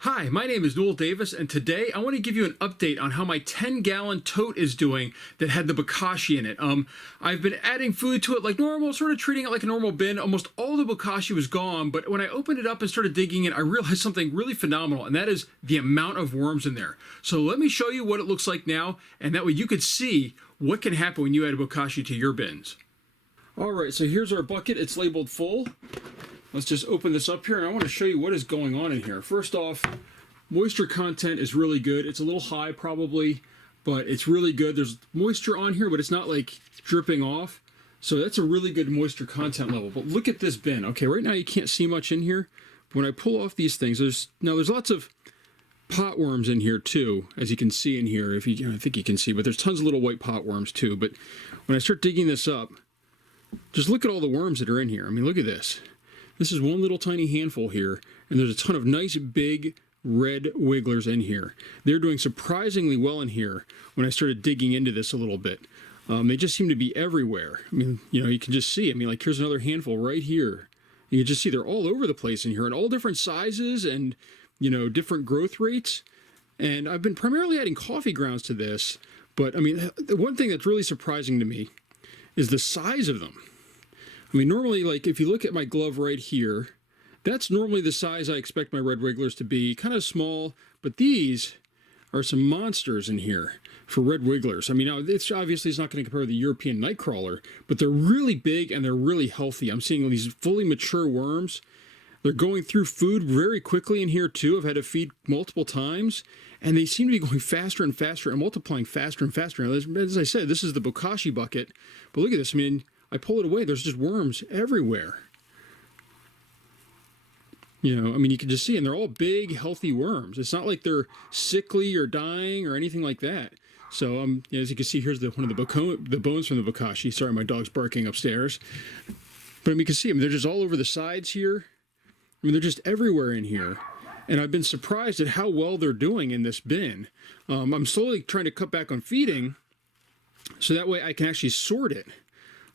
Hi, my name is Noel Davis, and today I want to give you an update on how my 10-gallon tote is doing that had the Bokashi in it. I've been adding food to it like normal, sort of treating it like a normal bin. Almost all the Bokashi was gone, but when I opened it up and started digging in, I realized something really phenomenal, and that is the amount of worms in there. So let me show you what it looks like now, and that way you could see what can happen when you add a Bokashi to your bins. All right, so here's our bucket. It's labeled full. Let's just open this up here, and I want to show you what is going on in here. First off, moisture content is really good. It's a little high probably, but it's really good. There's moisture on here, but it's not like dripping off. So that's a really good moisture content level. But look at this bin. Okay, right now you can't see much in here. But when I pull off these things, there's lots of potworms in here too, as you can see in here. I think you can see, but there's tons of little white potworms too. But when I start digging this up, just look at all the worms that are in here. I mean, look at this. This is one little tiny handful here, and there's a ton of nice big red wigglers in here. They're doing surprisingly well in here when I started digging into this a little bit. They just seem to be everywhere. I mean, you can just see. I mean, like here's another handful right here. You can just see they're all over the place in here, and all different sizes and, different growth rates. And I've been primarily adding coffee grounds to this, but I mean, the one thing that's really surprising to me is the size of them. I mean, normally, like if you look at my glove right here, that's normally the size I expect my red wigglers to be, kind of small, but these are some monsters in here for red wigglers. I mean, now it's obviously not going to compare with the European nightcrawler, but they're really big and they're really healthy. I'm seeing these fully mature worms. They're going through food very quickly in here too. I've had to feed multiple times, and they seem to be going faster and faster and multiplying faster and faster. Now, as I said, this is the Bokashi bucket, but look at this. I mean, I pull it away, there's just worms everywhere. I mean, you can just see, and they're all big, healthy worms. It's not like they're sickly or dying or anything like that. So, as you can see, here's one of the bones from the Bokashi. Sorry, my dog's barking upstairs. But I mean, you can see them. They're just all over the sides here. I mean, they're just everywhere in here. And I've been surprised at how well they're doing in this bin. I'm slowly trying to cut back on feeding so that way I can actually sort it.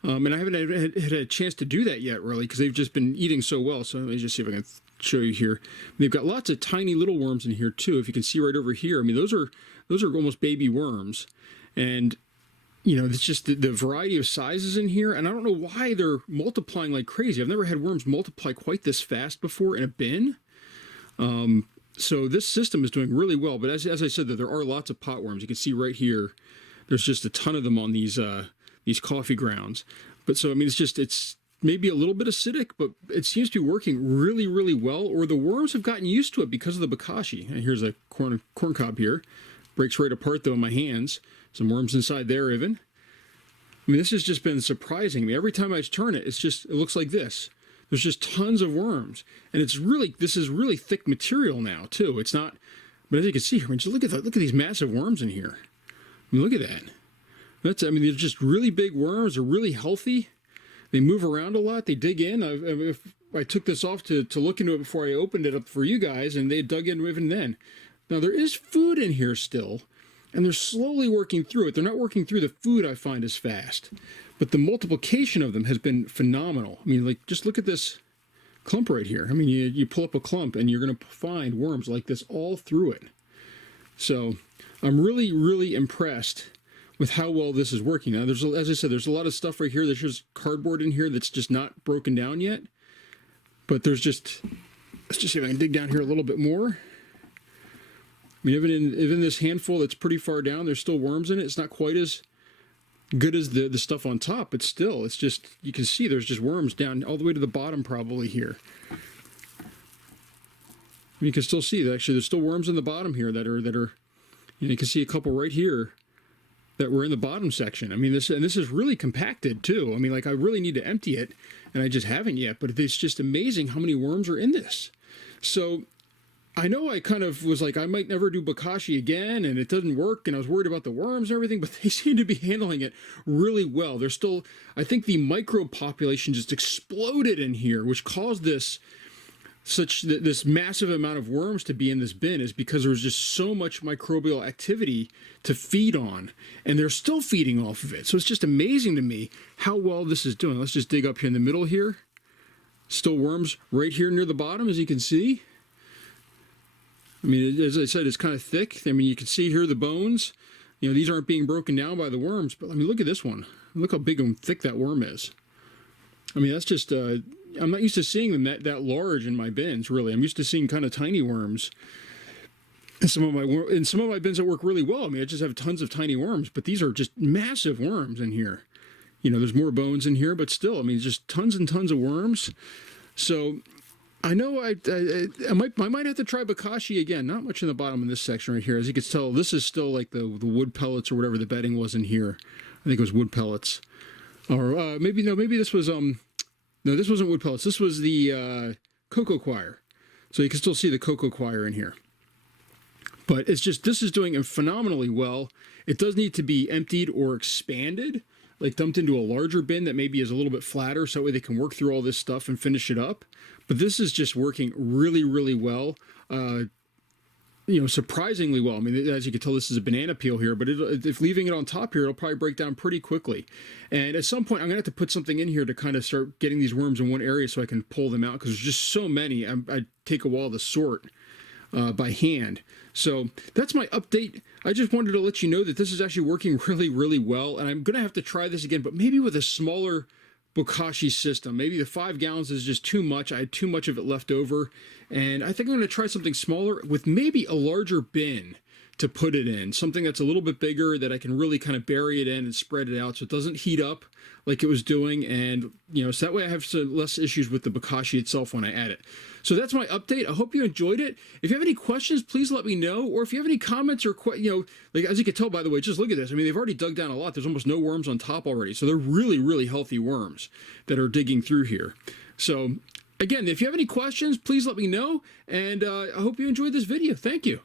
And I haven't had a chance to do that yet, really, because they've just been eating so well. So let me just see if I can show you here. They've got lots of tiny little worms in here too. If you can see right over here, I mean, those are almost baby worms, and it's just the variety of sizes in here. And I don't know why they're multiplying like crazy. I've never had worms multiply quite this fast before in a bin. So this system is doing really well. But as I said, there are lots of potworms. You can see right here. There's just a ton of them on these coffee grounds. But so, I mean, it's maybe a little bit acidic, but it seems to be working really, really well, or the worms have gotten used to it because of the Bokashi. And here's a corn cob here. Breaks right apart, though, in my hands. Some worms inside there, even. I mean, this has just been surprising. I mean, every time I turn it, it looks like this. There's just tons of worms. And this is really thick material now, too. It's not, but as you can see here, I mean, just look at these massive worms in here. I mean, look at that. I mean, they're just really big worms. They're really healthy. They move around a lot. They dig in. If I took this off to look into it before I opened it up for you guys, and they dug in even then. Now, there is food in here still, and they're slowly working through it. They're not working through the food, I find, as fast. But the multiplication of them has been phenomenal. I mean, like, just look at this clump right here. I mean, you pull up a clump, and you're going to find worms like this all through it. So I'm really, really impressed with how well this is working. Now, as I said, there's a lot of stuff right here. There's just cardboard in here that's just not broken down yet. But let's just see if I can dig down here a little bit more. I mean, even this handful that's pretty far down, there's still worms in it. It's not quite as good as the stuff on top, but still, it's just, you can see there's just worms down all the way to the bottom probably here. You can still see that actually there's still worms in the bottom here that are you can see a couple right here that were in the bottom section. I mean, this is really compacted too. I mean, like, I really need to empty it, and I just haven't yet, but it's just amazing how many worms are in this. So I know I kind of was like, I might never do Bokashi again, and it doesn't work, and I was worried about the worms and everything, but they seem to be handling it really well. There's still, I think the microbe population just exploded in here, which caused this massive amount of worms to be in this bin, is because there was just so much microbial activity to feed on, and they're still feeding off of it. So it's just amazing to me how well this is doing. Let's just dig up here in the middle here. Still worms right here near the bottom, as you can see. I mean, as I said, it's kind of thick. I mean, you can see here the bones. You know, these aren't being broken down by the worms, but I mean, look at this one. Look how big and thick that worm is. I mean, that's just, I'm not used to seeing them that large in my bins, really. I'm used to seeing kind of tiny worms in some of my bins that work really well. I mean, I just have tons of tiny worms, but these are just massive worms in here. You know, there's more bones in here, but still, I mean, just tons and tons of worms. So I know I might have to try Bokashi again. Not much in the bottom of this section right here. As you can tell, this is still like the wood pellets or whatever the bedding was in here. I think it was wood pellets. Or maybe this was no, this wasn't wood pellets. This was the cocoa coir. So you can still see the cocoa coir in here. But it's just, this is doing phenomenally well. It does need to be emptied or expanded, like dumped into a larger bin that maybe is a little bit flatter, so that way they can work through all this stuff and finish it up. But this is just working really, really well. You know, surprisingly well. I mean, as you can tell, this is a banana peel here, but if leaving it on top here, it'll probably break down pretty quickly. And at some point, I'm gonna have to put something in here to kind of start getting these worms in one area so I can pull them out, because there's just so many. I take a while to sort by hand. So that's my update. I just wanted to let you know that this is actually working really, really well. And I'm gonna have to try this again, but maybe with a smaller Bokashi system. Maybe the 5 gallons is just too much. I had too much of it left over. And I think I'm going to try something smaller with maybe a larger bin to put it in. Something that's a little bit bigger that I can really kind of bury it in and spread it out so it doesn't heat up like it was doing. And, you know, so that way I have less issues with the Bokashi itself when I add it. So that's my update. I hope you enjoyed it. If you have any questions, please let me know. Or if you have any comments or, you know, like as you can tell, by the way, just look at this. I mean, they've already dug down a lot. There's almost no worms on top already. So they're really, really healthy worms that are digging through here. So again, if you have any questions, please let me know. And I hope you enjoyed this video. Thank you.